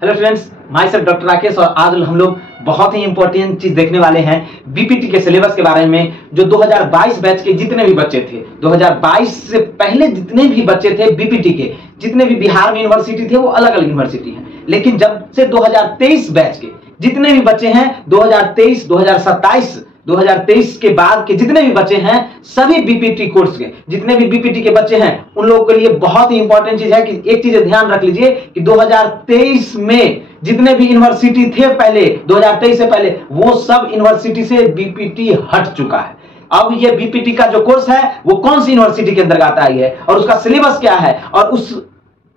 Hello students, my self doctor Rakesh और आज हम लोग बहुत ही इंपॉर्टेंट चीज देखने वाले हैं बीपीटी के सिलेबस के बारे में। जो 2022 बैच के जितने भी बच्चे थे, 2022 से पहले जितने भी बच्चे थे बीपीटी के, जितने भी बिहार में यूनिवर्सिटी थे वो अलग अलग यूनिवर्सिटी हैं, लेकिन जब से 2023 बैच के जितने भी बच्चे हैं, 2023, 2027, 2023 के बाद के जितने भी बच्चे हैं, सभी बीपीटी कोर्स के जितने भी बीपीटी के बच्चे हैं उन लोगों के लिए बहुत ही इंपॉर्टेंट चीज है कि एक चीज ध्यान रख लीजिए कि 2023 में जितने भी यूनिवर्सिटी थे पहले, 2023 से पहले, वो सब यूनिवर्सिटी से बीपीटी हट चुका है। अब ये बीपीटी का जो कोर्स है वो कौन सी यूनिवर्सिटी के अंतर्गत आई है और उसका सिलेबस क्या है और उस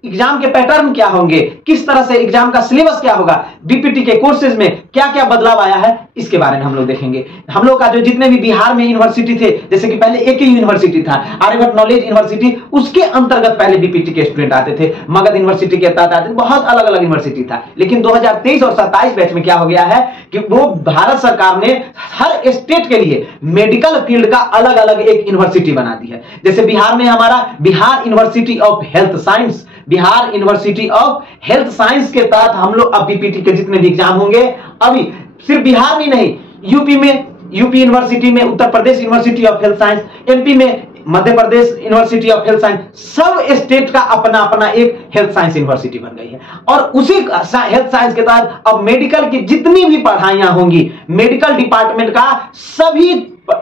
एग्जाम के पैटर्न क्या होंगे, किस तरह से एग्जाम का सिलेबस क्या होगा, बीपीटी के कोर्सेज में क्या क्या बदलाव आया है, इसके बारे में हम लोग देखेंगे। हम लोग का जो जितने भी बिहार में यूनिवर्सिटी थे, जैसे कि पहले एक ही यूनिवर्सिटी था आर्यभट्ट नॉलेज यूनिवर्सिटी, उसके अंतर्गत पहले बीपीटी के स्टूडेंट आते थे, मगध यूनिवर्सिटी के तहत आते थे, बहुत अलग अलग यूनिवर्सिटी था। लेकिन 2023 और 27 बैच में क्या हो गया है कि वो भारत सरकार ने हर स्टेट के लिए मेडिकल फील्ड का अलग अलग एक यूनिवर्सिटी बना दी है। जैसे बिहार में हमारा Bihar university of health science, Bihar university of health science के तहत हम लोग अब बीपीटी के जितने भी एग्जाम होंगे, अभी सिर्फ बिहार में नहीं, यूपी में यूपी यूनिवर्सिटी में, Uttar Pradesh university of health science, MP में Madhya Pradesh university of health science, सब स्टेट का अपना अपना एक हेल्थ साइंस यूनिवर्सिटी बन गई है। और उसी हेल्थ साइंस के तहत अब मेडिकल की जितनी भी पढ़ाइयां होंगी, मेडिकल डिपार्टमेंट का सभी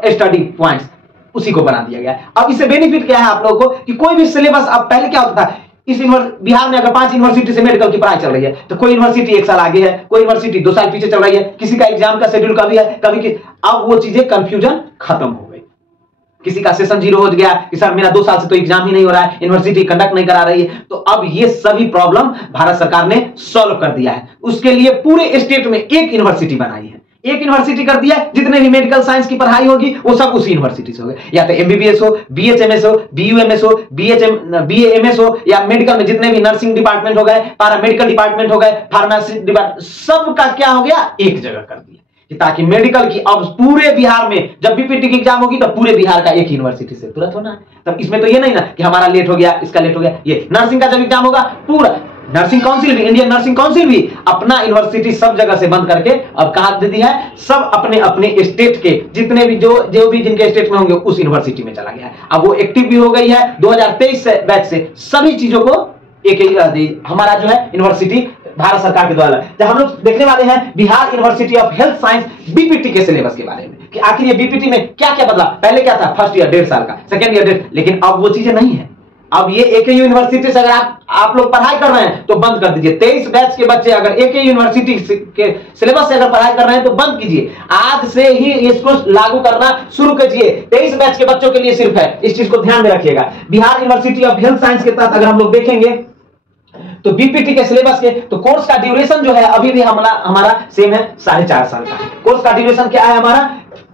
स्टडी पॉइंट्स उसी को बना दिया गया है। अब इससे बेनिफिट क्या है आप लोगों को कि कोई भी सिलेबस, अब पहले क्या होता था, इस बिहार में अगर 5 यूनिवर्सिटी से मेडिकल की पढ़ाई चल रही है तो कोई यूनिवर्सिटी 1 साल आगे है, कोई यूनिवर्सिटी 2 साल पीछे चल रही है, किसी का एग्जाम का शेड्यूल कभी है कभी कि, अब वो चीजें कंफ्यूजन खत्म हो गई। किसी का सेशन 0 हो गया कि सर मेरा 2 साल से तो एग्जाम ही नहीं हो रहा है, यूनिवर्सिटी कंडक्ट नहीं करा रही है, तो अब ये सभी प्रॉब्लम भारत सरकार ने सॉल्व कर दिया है। उसके लिए पूरे स्टेट में एक यूनिवर्सिटी बनाई है, एक यूनिवर्सिटी कर दिया, जितने भी मेडिकल साइंस की पढ़ाई होगी वो सब उसी यूनिवर्सिटी से होगी, या तो एमबीबीएस हो, बीएचएमएस हो, बीयूएमएस हो, बीएएमएस हो, या मेडिकल में जितने भी नर्सिंग डिपार्टमेंट हो गए, पैरामेडिकल डिपार्टमेंट हो गए, फार्मेसी डिपार्टमेंट, सबका क्या हो गया, एक जगह कर दिया, ताकि मेडिकल की अब पूरे बिहार में जब बीपीटी की एग्जाम होगी तो पूरे बिहार का एक यूनिवर्सिटी से तुरंत होना है। तब इसमें तो ये नहीं ना कि हमारा लेट हो गया, इसका लेट हो गया। ये नर्सिंग का जब एग्जाम होगा, पूरा नर्सिंग काउंसिल भी, इंडियन नर्सिंग काउंसिल भी अपना यूनिवर्सिटी सब जगह से बंद करके अब कहा दे दिया है, सब अपने अपने स्टेट के जितने भी जो भी जिनके स्टेट में होंगे उस यूनिवर्सिटी में चला गया है। अब वो एक्टिव भी हो गई है 2023 से बैच से, सभी चीजों को एक हमारा जो है यूनिवर्सिटी भारत सरकार के द्वारा। जब हम लोग देखने वाले हैं Bihar university of health science BPT के सिलेबस के बारे में कि आखिर ये बीपीटी में क्या क्या बदला। पहले क्या था, फर्स्ट ईयर 1.5 साल का, सेकेंड ईयर 1.5, लेकिन अब वो चीजें नहीं है। अब ये एक ही यूनिवर्सिटी से अगर आप लोग पढ़ाई कर रहे हैं तो बंद कर दीजिए। 23 बैच के बच्चे अगर एक ही यूनिवर्सिटी के सिलेबस से अगर पढ़ाई कर रहे हैं तो बंद कीजिए, आज से ही इसको लागू करना शुरू कीजिए। 23 बैच के बच्चों के लिए सिर्फ है, इस चीज को ध्यान में रखिएगा। Bihar university of health science के तहत अगर हम लोग देखेंगे तो बीपीटी के सिलेबस के, तो कोर्स का ड्यूरेशन जो है अभी भी हमारा सेम है, 4.5 साल का। कोर्स का ड्यूरेशन क्या है हमारा,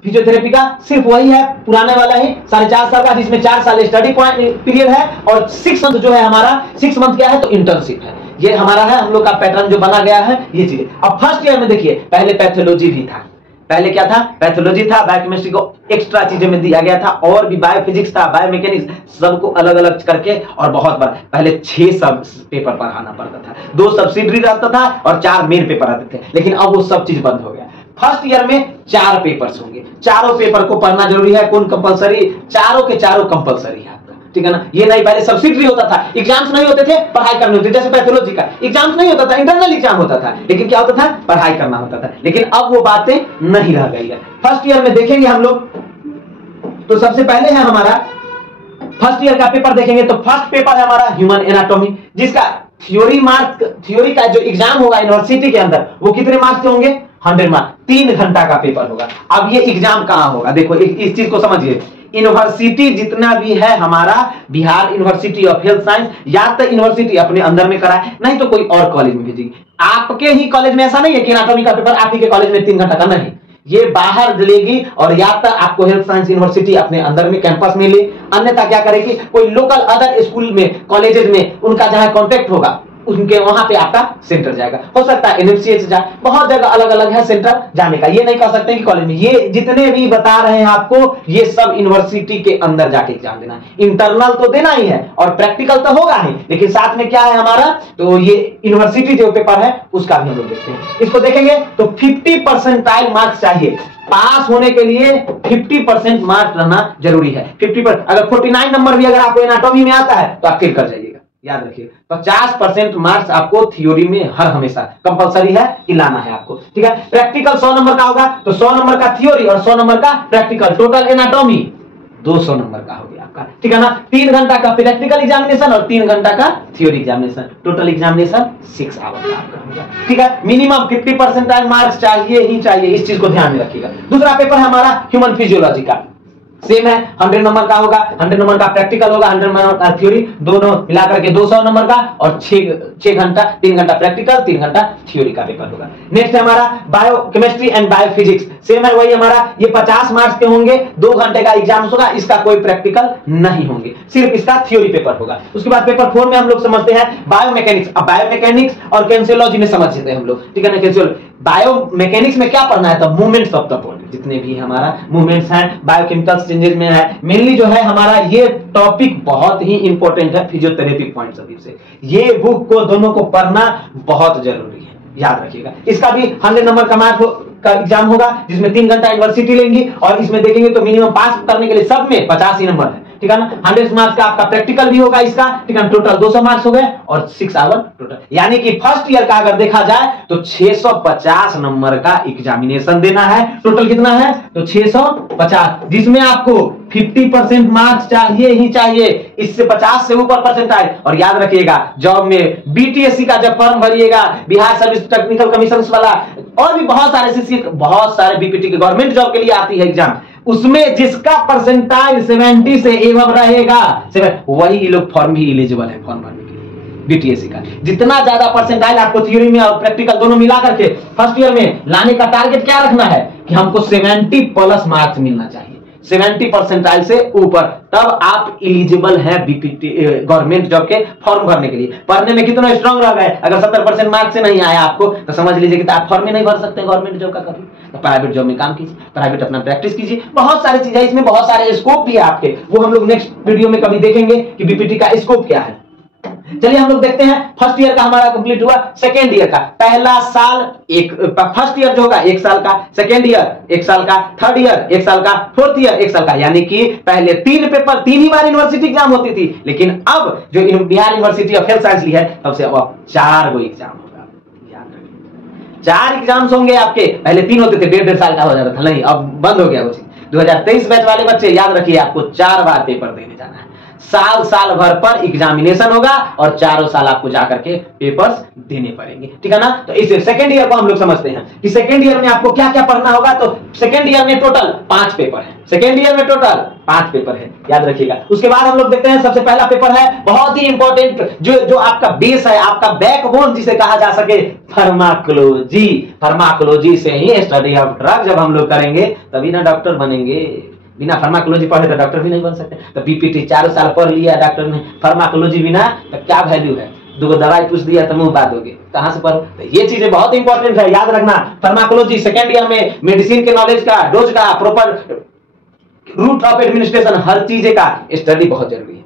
फिजियोथेरेपी का सिर्फ वही है, पुराने वाला ही 4.5 साल का, जिसमें 4 साल स्टडी पीरियड है और 6 मंथ जो है हमारा, 6 मंथ क्या है तो इंटर्नशिप है। ये हमारा है, हम लोग का पैटर्न जो बना गया है ये चीजें। अब फर्स्ट ईयर में देखिए, पहले पैथोलॉजी भी था, पहले क्या था, पैथोलॉजी था, बायोकेमिस्ट्री को एक्स्ट्रा चीजें में दिया गया था, और भी बायोफिजिक्स था, बायोमैकेनिक्स, सबको अलग अलग करके, और बहुत बार पहले 6 सब पेपर पढ़ाना पड़ता था, 2 सब्सिडरी रहता था और 4 मेन पेपर आते थे। लेकिन अब वो सब चीज बंद हो गया। फर्स्ट ईयर में 4 पेपर्स होंगे, चारों पेपर को पढ़ना जरूरी है। कौन कंपलसरी, चारों के चारों कंपलसरी है, ठीक है ना। ये नहीं, पहले सब्सिडरी होता था, एग्जाम्स नहीं होते थे, पढ़ाई करनी होती थी। जैसे पैथोलॉजी का एग्जाम्स नहीं होता था, इंटरनल एग्जाम होता था, लेकिन क्या होता था, पढ़ाई करना होता था। लेकिन अब वो बातें नहीं रह गई है। फर्स्ट ईयर में देखेंगे हम लोग तो सबसे पहले है हमारा फर्स्ट ईयर का पेपर देखेंगे तो फर्स्ट पेपर है हमारा ह्यूमन एनाटॉमी, जिसका थ्योरी का जो एग्जाम होगा यूनिवर्सिटी के अंदर वो कितने मार्क्स के होंगे, 100 मार्क्स, 3 घंटा का पेपर होगा। अब ये एग्जाम कहां होगा, देखो इस चीज को समझिए। यूनिवर्सिटी जितना भी है हमारा Bihar university of health science, या तो यूनिवर्सिटी अपने अंदर में कराए, नहीं तो कोई और कॉलेज में भेजेगी। आपके ही कॉलेज में ऐसा नहीं है कि एनाटॉमी का पेपर आप ही के कॉलेज में 3 घंटा का नहीं, ये बाहर लेगी, और या तो आपको हेल्थ साइंस यूनिवर्सिटी अपने अंदर में कैंपस में ले, अन्यथा क्या करेगी, कोई लोकल अदर स्कूल में, कॉलेजेस में उनका जहां कॉन्टेक्ट होगा उनके वहां पे आपका सेंटर जाएगा। हो सकता है एनएमसीएच जाए, बहुत जगह अलग अलग है सेंटर जाने का, ये नहीं कह सकते कि कॉलेज में। ये जितने भी बता रहे हैं आपको, ये सब यूनिवर्सिटी के अंदर जाके एग्जाम देना है। इंटरनल तो देना ही है और प्रैक्टिकल तो होगा ही, लेकिन साथ में क्या है हमारा, तो ये यूनिवर्सिटी जो पेपर है उसका भी हम लोग देखते हैं। इसको देखेंगे तो 50% मार्क्स चाहिए पास होने के लिए। 50% मार्क्स रहना जरूरी है। 50%, अगर 49 नंबर भी अगर आपको एनाटॉमी में आता है तो आप फेल कर जाइएगा, याद रखिए। 50% मार्क्स आपको थ्योरी में हर हमेशा कंपलसरी है कि लाना है आपको, ठीक है। प्रैक्टिकल 100 नंबर का होगा, तो 100 नंबर का थ्योरी और 100 नंबर का प्रैक्टिकल, टोटल एनाटॉमी 200 नंबर का हो गया आपका, ठीक है ना। 3 घंटा का प्रैक्टिकल एग्जामिनेशन और 3 घंटा का theory examination, total examination 6 hour का आपका होगा, ठीक है। मिनिमम 50% मार्क्स चाहिए ही चाहिए, इस चीज को ध्यान में रखिएगा। दूसरा पेपर है हमारा ह्यूमन फिजियोलॉजी का, सेम है, 100 नंबर का होगा, 100 नंबर का प्रैक्टिकल होगा, 100 नंबर का थ्योरी, दोनों मिलाकर के 200 नंबर का, और 6 घंटा, 3 घंटा प्रैक्टिकल, 3 घंटा थ्योरी का पेपर होगा। नेक्स्ट है हमारा bio chemistry and biophysics, same है वही हमारा, ये 50 मार्क्स के होंगे, 2 घंटे का एग्जाम होगा, इसका कोई प्रैक्टिकल नहीं होंगे, सिर्फ इसका थ्योरी पेपर होगा। उसके बाद पेपर 4 में हम लोग समझते हैं बायोमैकेनिक्स। अब बायोमैकेनिक्स और कैंसियोलॉजी में समझते हैं हम लोग, ठीक है ना। कैंसियोलॉजी, बायोमैकेनिक्स में क्या पढ़ना है, तो मूवमेंट्स ऑफ द बॉडी, जितने भी हमारा मूवमेंट्स हैं, बायोकेमिकल चेंजेस में है मेनली जो है हमारा, ये टॉपिक बहुत ही इंपॉर्टेंट है फिजियोथेरेपी पॉइंट ऑफ व्यू से। ये बुक को दोनों को पढ़ना बहुत जरूरी है, याद रखिएगा। इसका भी 100 नंबर का मार्क का एग्जाम होगा, जिसमें 3 घंटा यूनिवर्सिटी लेंगी, और इसमें देखेंगे तो मिनिमम पास करने के लिए सब में 50 ही नंबर है, ठीक है ना। 100 मार्क्स का आपका प्रैक्टिकल भी होगा इसका, ठीक है। टोटल 200 मार्क्स हो गए और 6 आवर टोटल, यानी कि फर्स्ट ईयर का अगर देखा जाए तो 650 नंबर का एग्जामिनेशन देना है। टोटल कितना है, तो 650, जिसमें आपको 50% मार्क्स चाहिए ही चाहिए, इससे 50 से ऊपर परसेंटाइल। और याद रखिएगा, जॉब में बीटीएससी का जब फॉर्म भरिएगा, बिहार सर्विस टेक्निकल कमीशन वाला, और भी बहुत सारे बीपीटी के गवर्नमेंट जॉब के लिए आती है एग्जाम, उसमें जिसका परसेंटाइल 70 से एबव रहेगा, वही लोग फॉर्म भी एलिजिबल है फॉर्म भरने के लिए बीटीएससी का। जितना ज्यादा परसेंटाइल आपको थ्योरी में और प्रैक्टिकल दोनों मिला करके फर्स्ट ईयर में लाने का टारगेट क्या रखना है, कि हमको 70+ मार्क्स मिलना चाहिए, 70 परसेंटाइल से ऊपर, तब आप एलिजिबल है बीपीटी गवर्नमेंट जॉब के फॉर्म भरने के लिए। पढ़ने में कितना स्ट्रांग रह गए, अगर 70% मार्क्स से नहीं आया आपको, तो समझ लीजिए कि आप फॉर्म में नहीं भर सकते गवर्नमेंट जॉब का कभी। तो प्राइवेट जॉब में काम कीजिए, प्राइवेट अपना प्रैक्टिस कीजिए, बहुत सारी चीजें इसमें, बहुत सारे स्कोप भी है आपके, वो हम लोग नेक्स्ट वीडियो में कभी देखेंगे कि बीपीटी का स्कोप क्या है। चलिए हम लोग देखते हैं, फर्स्ट ईयर का हमारा कंप्लीट हुआ, सेकेंड ईयर का पहला साल, एक फर्स्ट ईयर जो होगा 1 साल का, सेकेंड ईयर 1 साल का, थर्ड ईयर 1 साल का, फोर्थ ईयर 1 साल का, यानी कि पहले 3 पेपर 3 ही बार यूनिवर्सिटी एग्जाम होती थी, लेकिन अब जो Bihar university of health science ली है, तब से अब 4 गो एग्जाम होगा, याद रखिए 4 एग्जाम्स होंगे आपके। पहले 3 होते थे, 1.5 साल का हो जाता था, नहीं अब बंद हो गया वो चीज। 2023 बैच वाले बच्चे याद रखिए, आपको 4 बार पेपर देने जाना है, साल भर पर एग्जामिनेशन होगा, और 4 साल आपको जाकर के पेपर्स देने पड़ेंगे, ठीक है ना। तो इस सेकंड ईयर को हम लोग समझते हैं कि सेकंड ईयर में आपको क्या क्या पढ़ना होगा। तो सेकंड ईयर में टोटल 5 पेपर है, सेकंड ईयर में टोटल 5 पेपर है, याद रखिएगा। उसके बाद हम लोग देखते हैं, सबसे पहला पेपर है बहुत ही इंपॉर्टेंट, जो आपका बेस है, आपका बैकबोन जिसे कहा जा सके, फार्माकोलॉजी। फार्माकोलॉजी से ही स्टडी ऑफ ड्रग जब हम लोग करेंगे तभी ना डॉक्टर बनेंगे, बिना फार्माकोलॉजी पढ़े तो डॉक्टर भी नहीं बन सकते। तो बीपीटी 4 साल पढ़ लिया डॉक्टर ने, फार्माकोलॉजी बिना तो क्या वैल्यू है, 2 दवाई पूछ दिया तो मुंह बात होगी, कहां से पढ़ो। तो ये चीजें बहुत इंपॉर्टेंट है, याद रखना। फार्माकोलॉजी सेकेंड ईयर में मेडिसिन के नॉलेज का, डोज का, प्रॉपर रूट ऑफ एडमिनिस्ट्रेशन, हर चीजें का स्टडी बहुत जरूरी है।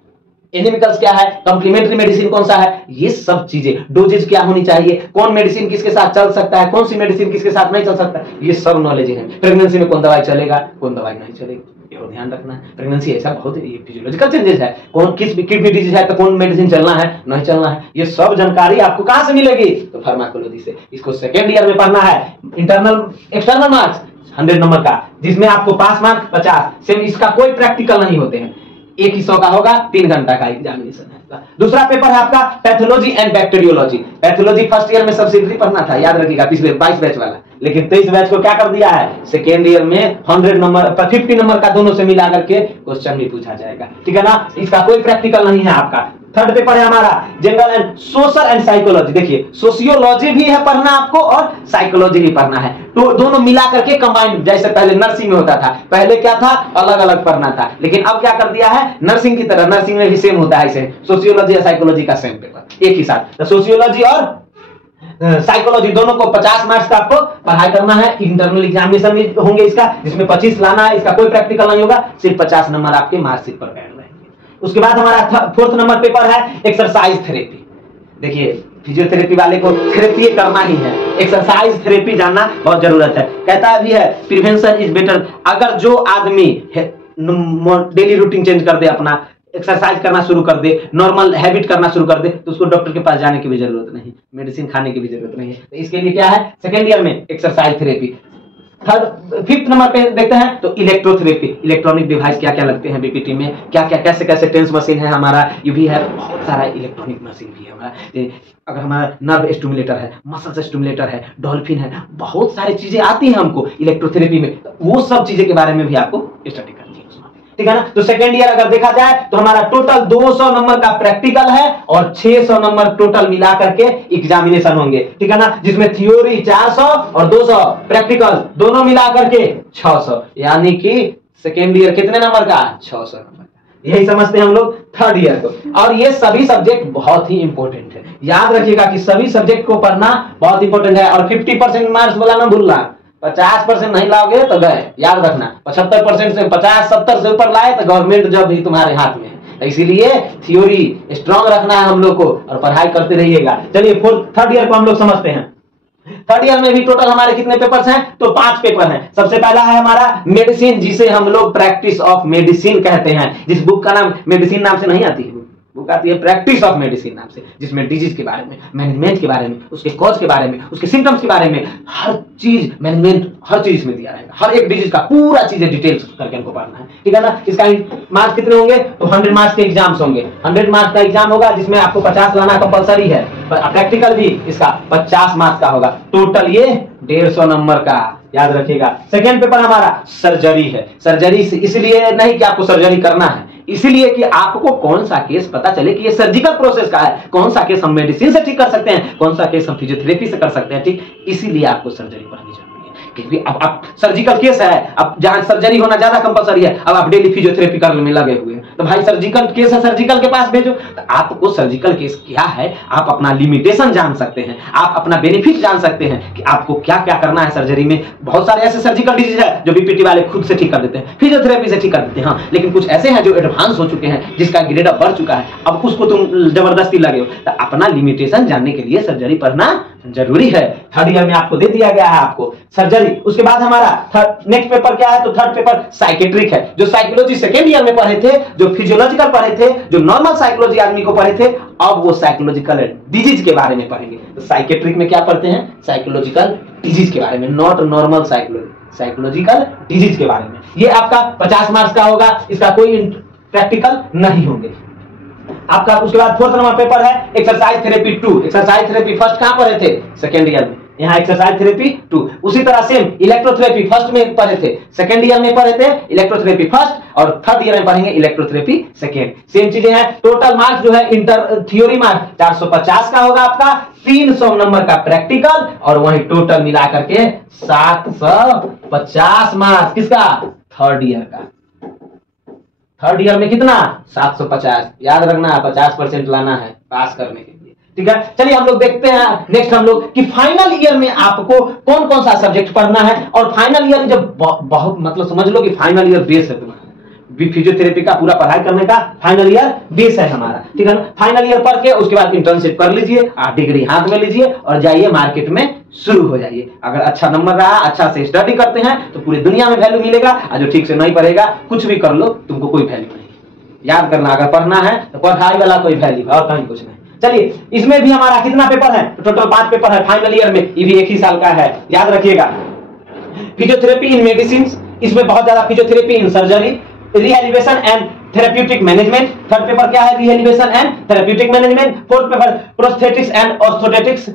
एनिमिकल्स क्या है, कॉम्प्लीमेंट्री मेडिसिन कौन सा है, ये सब चीजें, डोजेज क्या होनी चाहिए, कौन मेडिसिन किसके साथ चल सकता है, कौन सी मेडिसिन किसके साथ नहीं चल सकता, ये सब नॉलेज है। प्रेगनेंसी में कौन दवाई चलेगा, कौन दवाई नहीं चलेगी, ध्यान रखना है। प्रेगनेंसी ऐसा बहुत फिजियोलॉजिकल चेंजेस है, कौन किस किडनी डिजीज है तो कौन मेडिसिन चलना है नहीं चलना है, ये सब जानकारी आपको कहां से मिलेगी, तो फार्माकोलॉजी से। इसको सेकेंड ईयर में पढ़ना है। इंटरनल एक्सटर्नल मार्क्स 100 नंबर का, जिसमें आपको पास मार्क्स 50, सेम इसका कोई प्रैक्टिकल नहीं होते हैं, 1 ही 100 का होगा, 3 घंटा का एग्जामिनेशन है। दूसरा पेपर है आपका pathology and bacteriology. Pathology first year में सब्सिडरी पढ़ना था, याद रखिएगा, पिछले 22 बैच वाला, लेकिन 23 बैच को क्या कर दिया है, सेकेंड ईयर में 100 नंबर 50 नंबर का दोनों से मिला करके क्वेश्चन भी पूछा जाएगा, ठीक है ना। इसका कोई प्रैक्टिकल नहीं है आपका, थर्ड पेपर है हमारा general and social and psychology. देखिए सोशियोलॉजी भी है पढ़ना आपको और साइकोलॉजी भी पढ़ना है, तो दोनों मिला करके कंबाइंड। जैसे पहले नर्सिंग में होता था, पहले क्या था अलग अलग पढ़ना था, लेकिन अब क्या कर दिया है नर्सिंग की तरह, नर्सिंग में भी सेम होता है ऐसे सोशियोलॉजी या साइकोलॉजी का सेम पेपर एक ही साथ। तो सोशियोलॉजी और साइकोलॉजी दोनों को 50 मार्क्स का आपको पढ़ाई करना है। इंटरनल एग्जामिनेशन भी होंगे इसका, जिसमें 25 लाना है, इसका कोई प्रैक्टिकल नहीं होगा, सिर्फ 50 नंबर आपके मार्कशीट पर बैठ रहेंगे। उसके बाद हमारा फोर्थ नंबर पेपर है एक्सरसाइज थेरेपी। देखिए फिजियोथेरेपी वाले को थेरेपी करना ही है, एक्सरसाइज थेरेपी जानना बहुत जरूरत है। कहता भी है प्रिवेंशन इज बेटर। अगर जो आदमी डेली रूटीन चेंज कर दे, अपना एक्सरसाइज करना शुरू कर दे, नॉर्मल हैबिट करना शुरू कर दे, तो उसको डॉक्टर के पास जाने की भी जरूरत नहीं, मेडिसिन खाने की भी जरूरत नहीं है। तो इसके लिए क्या है सेकेंड ईयर में एक्सरसाइज थेरेपी। फिफ्थ नंबर पे देखते हैं तो इलेक्ट्रोथेरेपी। इलेक्ट्रॉनिक डिवाइस क्या क्या लगते हैं बीपीटी में, क्या क्या कैसे कैसे टेंस मशीन है हमारा, ये भी है, बहुत सारा इलेक्ट्रॉनिक मशीन भी है हमारा। अगर हमारा नर्व स्टिमुलेटर है, मसल स्टिमुलेटर है, डॉल्फिन है, बहुत सारी चीजें आती हैं हमको इलेक्ट्रोथेरेपी में, तो वो सब चीजें के बारे में भी आपको स्टडी करनी है, ठीक है ना। तो सेकेंड ईयर अगर देखा जाए तो हमारा टोटल 200 नंबर का प्रैक्टिकल है और 600 नंबर टोटल मिला करके एग्जामिनेशन होंगे, ठीक है ना, जिसमें थ्योरी 400 और 200 प्रैक्टिकल दोनों मिला करके 600, यानी कि सेकेंड ईयर कितने नंबर का 600 नंबर का। यही समझते हैं हम लोग थर्ड ईयर को। और ये सभी सब्जेक्ट बहुत ही इंपॉर्टेंट है, याद रखिएगा कि सभी सब्जेक्ट को पढ़ना बहुत इंपॉर्टेंट है। और 50% मार्क्स बोला ना भूलना, 50% नहीं लाओगे तो गए, याद रखना। 75% से 50-70 से ऊपर लाए तो गवर्नमेंट जॉब भी तुम्हारे हाथ में है। तो इसीलिए थ्योरी स्ट्रांग रखना है हम लोग को और पढ़ाई करते रहिएगा। चलिए थर्ड ईयर को हम लोग समझते हैं। थर्ड ईयर में भी टोटल हमारे कितने पेपर्स हैं तो 5 पेपर हैं। सबसे पहला है हमारा मेडिसिन, जिसे हम लोग प्रैक्टिस ऑफ मेडिसिन कहते हैं। जिस बुक का नाम मेडिसिन नाम से नहीं आती है, बुक आती है प्रैक्टिस ऑफ मेडिसिन नाम से, जिसमें डिजीज के बारे में, मैनेजमेंट के बारे में, उसके कॉज के बारे में, उसके सिम्टम्स के बारे में, हर चीज मैनेजमेंट हर चीज इसमें दिया रहेगा। हर एक डिजीज का पूरा चीजें डिटेल्स करके हमको पढ़ना है, ठीक है ना। इसका मार्क्स कितने होंगे तो 100 मार्क्स के एग्जाम्स होंगे। 100 मार्क्स का एग्जाम होगा जिसमें आपको 50 लाना कंपलसरी है, प्रैक्टिकल भी इसका 50 मार्क्स का होगा। टोटल ये 150 नंबर का, याद रखिएगा। सेकेंड पेपर हमारा सर्जरी है। सर्जरी इसलिए नहीं कि आपको सर्जरी करना है, इसीलिए कि आपको कौन सा केस पता चले कि ये सर्जिकल प्रोसेस का है, कौन सा केस हम मेडिसिन से ठीक कर सकते हैं, कौन सा केस हम फिजियोथेरेपी से कर सकते हैं, ठीक। इसीलिए आपको सर्जरी पढ़नी चाहिए, क्योंकि अब आप सर्जिकल केस है, अब जहां सर्जरी होना ज्यादा कंपलसरी है, अब आप डेली फिजियोथेरेपी करने में लगे हुए हैं, तो भाई सर्जिकल केस है, सर्जिकल के पास भेजो। तो आपको सर्जिकल केस क्या है, आप अपना लिमिटेशन जान सकते हैं, आप अपना बेनिफिट जान सकते हैं कि आपको क्या क्या करना है सर्जरी में। बहुत सारे ऐसे सर्जिकल डिजीज है जो बीपीटी वाले खुद से ठीक कर देते हैं, फिजियोथेरेपी से ठीक कर देते हैं, हाँ, लेकिन कुछ ऐसे हैं जो एडवांस हो चुके हैं, जिसका ग्रेड अप बढ़ चुका है, अब उसको तुम जबरदस्ती लगे हो। तो अपना लिमिटेशन जानने के लिए सर्जरी पढ़ना जरूरी है। थर्ड ईयर में आपको दे दिया गया है आपको सर्जरी। उसके बाद हमारा नेक्स्ट पेपर क्या है तो थर्ड पेपर साइकेट्रिक है। जो साइकोलॉजी सेकेंड ईयर में पढ़े थे, जो फिजियोलॉजिकल पढ़े थे, जो नॉर्मल साइकोलॉजी आदमी को पढ़े थे, अब वो साइकोलॉजिकल डिजीज के बारे में पढ़ेंगे। तो साइकेट्रिक में क्या पढ़ते हैं साइकोलॉजिकल डिजीज के बारे में, not normal psychology, psychological disease के बारे में। ये आपका 50 मार्क्स का होगा, इसका कोई प्रैक्टिकल नहीं होंगे आपका। उसके बाद फोर्थ नंबर पेपर है exercise therapy 2। Exercise therapy first कहां पढ़े थे सेकेंड ईयर में, यहाँ एक्सरसाइज थेरेपी 2। उसी तरह सेम इलेक्ट्रोथेरेपी फर्स्ट में पढ़े थे, सेकेंड ईयर में पढ़े थे इलेक्ट्रोथेरेपी फर्स्ट, और थर्ड ईयर में पढ़ेंगे इलेक्ट्रोथेरेपी सेकेंड। सेम चीजें हैं। टोटल मार्क्स जो है इंटर थ्योरी मार्क्स 450 का होगा आपका, 300 नंबर का प्रैक्टिकल, और वही टोटल मिला करके 750 मार्क्स किसका थर्ड ईयर का। थर्ड ईयर में कितना 750, याद रखना 50% लाना है पास करने के लिए, ठीक है। चलिए हम लोग देखते हैं नेक्स्ट हम लोग कि फाइनल ईयर में आपको कौन कौन सा सब्जेक्ट पढ़ना है। और फाइनल ईयर जब बहुत मतलब समझ लो कि फाइनल ईयर बेस है तुम्हारा, फिजियोथेरेपी का पूरा पढ़ाई करने का फाइनल ईयर बेस है हमारा, ठीक है ना। फाइनल ईयर पढ़ के उसके बाद इंटर्नशिप कर लीजिए, डिग्री हाथ में लीजिए और जाइए मार्केट में शुरू हो जाइए। अगर अच्छा नंबर रहा, अच्छा से स्टडी करते हैं तो पूरी दुनिया में वैल्यू मिलेगा, और जो ठीक से नहीं पढ़ेगा कुछ भी कर लो तुमको कोई वैल्यू नहीं। याद करना अगर पढ़ना है तो पढ़ाई वाला कोई वैल्यू है और कहीं कुछ नहीं। चलिए इसमें भी हमारा कितना पेपर है टोटल 5 पेपर है फाइनल ईयर में, ये भी एक ही साल का है, याद रखिएगा। फिजियोथेरेपी इन मेडिसिन, इसमें बहुत ज्यादा physiotherapy in surgery, rehabilitation and therapeutic management. Third paper क्या है rehabilitation and therapeutic management. Fourth paper prosthetics and orthodontics,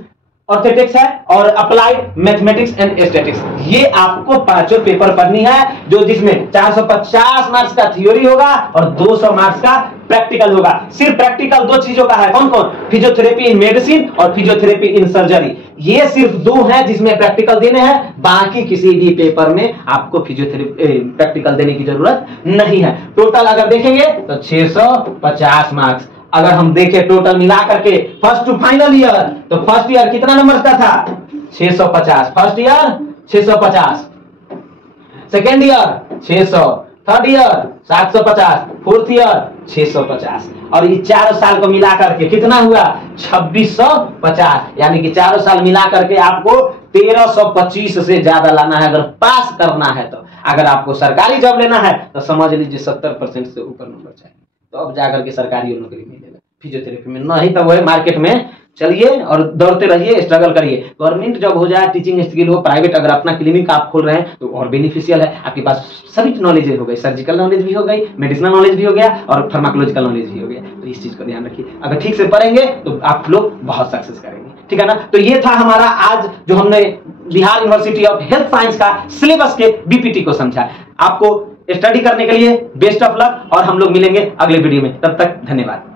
orthotics है और अप्लाइड मैथमेटिक्स एंड स्टैटिक्स। ये आपको पांचों पेपर पढ़नी है, जो जिसमें 450 मार्क्स का थ्योरी होगा और 200 मार्क्स का प्रैक्टिकल होगा। सिर्फ प्रैक्टिकल दो चीजों का है, कौन कौन? फिजियोथेरेपी इन मेडिसिन और फिजियोथेरेपी इन सर्जरी। ये सिर्फ दो हैं जिसमें प्रैक्टिकल देने हैं, बाकी किसी भी पेपर में आपको फिजियोथेरेपी प्रैक्टिकल देने की जरूरत नहीं है। टोटल अगर देखेंगे तो 650 मार्क्स। अगर हम देखें टोटल मिला करके फर्स्ट टू फाइनल ईयर, तो फर्स्ट ईयर कितना नंबर का था? 650। First year 650, second year 600, third year 750, fourth year 650, और ये चारों साल को मिला करके कितना हुआ? 2650। यानी कि चारों साल मिला करके आपको 1325 से ज्यादा लाना है अगर पास करना है तो। अगर आपको सरकारी जॉब लेना है तो समझ लीजिए 70% से ऊपर नंबर चाहिए, तो अब जाकर के सरकारी नौकरी मिलेगा फिजियोथेरेपी में। नहीं तो वह मार्केट में चलिए और दौड़ते रहिए, स्ट्रगल करिए। गवर्नमेंट जॉब हो जाए, टीचिंग स्किल हो, प्राइवेट अगर अपना क्लिनिक आप खोल रहे हैं तो और बेनिफिशियल है। आपके पास सभी नॉलेज हो गई, सर्जिकल नॉलेज भी हो गई, मेडिसिनल नॉलेज भी हो गया और फार्माकोलॉजिकल नॉलेज भी हो गया। तो इस चीज का ध्यान रखिए, अगर ठीक से पढ़ेंगे तो आप लोग बहुत सक्सेस करेंगे, ठीक है ना। तो ये था हमारा आज जो हमने Bihar university of health science का सिलेबस के बीपीटी को समझा। आपको स्टडी करने के लिए बेस्ट ऑफ लक, और हम लोग मिलेंगे अगले वीडियो में। तब तक धन्यवाद।